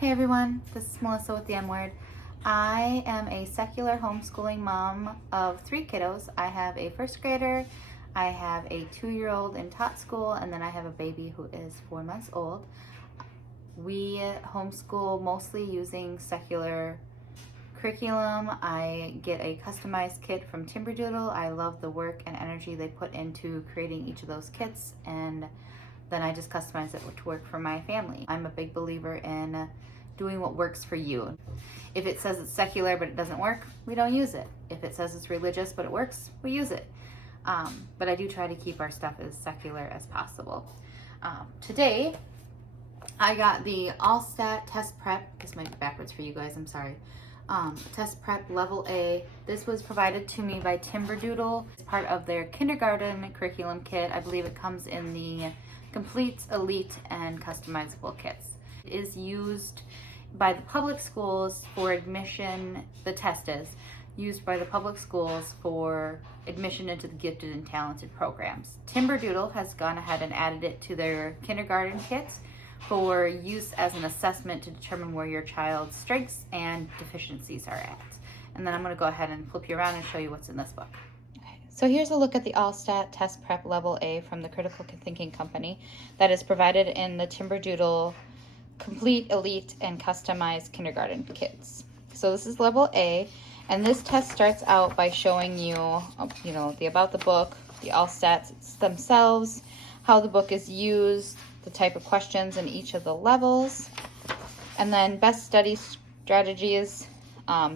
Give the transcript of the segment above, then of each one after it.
Hey everyone, this is Melissa with the M Word. I am a secular homeschooling mom of 3 kiddos. I have a first grader, I have a 2-year-old in tot school, and then I have a baby who is 4 months old. We homeschool mostly using secular curriculum. I get a customized kit from Timberdoodle. I love the work and energy they put into creating each of those kits, and then I just customize it to work for my family. I'm a big believer in doing what works for you. If it says it's secular but it doesn't work, we don't use it. If it says it's religious but it works, we use it. But I do try to keep our stuff as secular as possible. Today, I got the OLSAT test prep. This might be backwards for you guys, I'm sorry. Test prep level A. This was provided to me by Timberdoodle. It's part of their kindergarten curriculum kit. I believe it comes in the complete, elite, and customizable kits. It is used by the public schools for admission. The test is used by the public schools for admission into the gifted and talented programs. Timberdoodle has gone ahead and added it to their kindergarten kits for use as an assessment to determine where your child's strengths and deficiencies are at. And then I'm going to go ahead and flip you around and show you what's in this book. So here's a look at the OLSAT Test Prep Level A from the Critical Thinking Company that is provided in the Timberdoodle Complete, Elite, and Customized Kindergarten Kits. So this is Level A, and this test starts out by showing you, the about the book, the OLSATs themselves, how the book is used, the type of questions in each of the levels, and then best study strategies.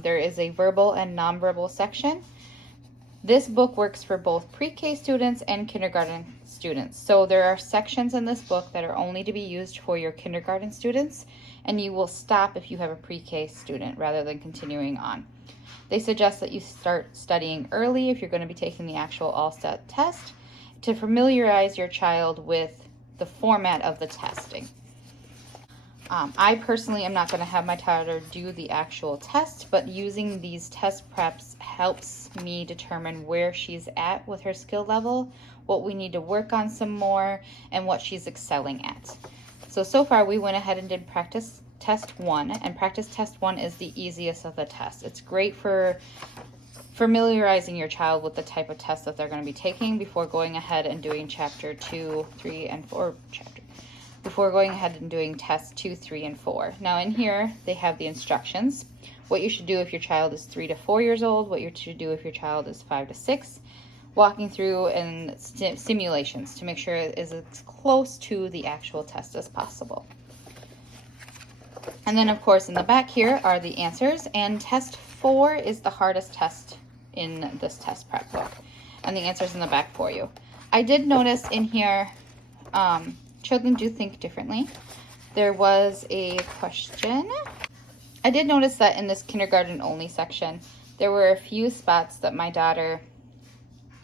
There is a verbal and nonverbal section. This book works for both pre-K students and kindergarten students. So there are sections in this book that are only to be used for your kindergarten students, and you will stop if you have a pre-K student rather than continuing on. They suggest that you start studying early if you're going to be taking the actual OLSAT test to familiarize your child with the format of the testing. I personally am not going to have my toddler do the actual test, but using these test preps helps me determine where she's at with her skill level, what we need to work on some more, and what she's excelling at. So far we went ahead and did practice test 1, and practice test 1 is the easiest of the tests. It's great for familiarizing your child with the type of test that they're going to be taking before going ahead and doing chapter 2, 3, and 4 before going ahead and doing tests 2, 3, and 4. Now in here, they have the instructions. What you should do if your child is 3 to 4 years old, what you should do if your child is 5 to 6, walking through and simulations to make sure it is as close to the actual test as possible. And then of course in the back here are the answers, and test 4 is the hardest test in this test prep book. And the answers in the back for you. I did notice in here, children do think differently. There was a question. I did notice that in this kindergarten only section, there were a few spots that my daughter,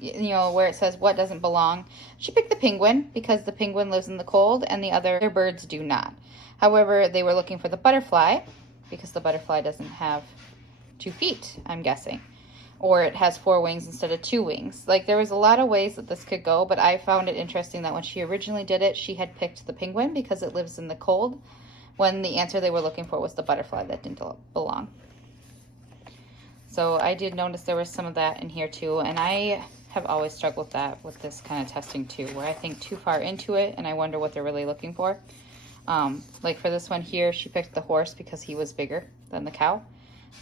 where it says what doesn't belong. She picked the penguin because the penguin lives in the cold and the other birds do not. However, they were looking for the butterfly because the butterfly doesn't have 2 feet, I'm guessing. Or it has 4 wings instead of 2 wings. Like, there was a lot of ways that this could go, but I found it interesting that when she originally did it, she had picked the penguin because it lives in the cold, when the answer they were looking for was the butterfly that didn't belong. So I did notice there was some of that in here too, and I have always struggled with that with this kind of testing too, where I think too far into it and I wonder what they're really looking for. Like for this one here, she picked the horse because he was bigger than the cow.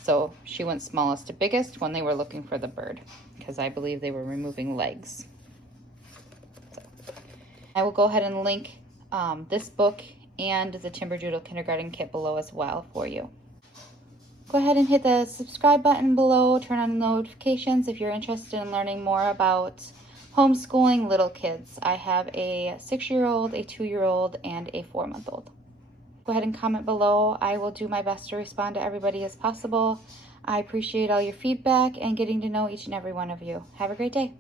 So she went smallest to biggest when they were looking for the bird, because I believe they were removing legs. So I will go ahead and link this book and the Timberdoodle Kindergarten Kit below as well for you. Go ahead and hit the subscribe button below, turn on notifications if you're interested in learning more about homeschooling little kids. I have a 6-year-old, a 2-year-old, and a 4-month-old. Go ahead and comment below. I will do my best to respond to everybody as possible. I appreciate all your feedback and getting to know each and every one of you. Have a great day.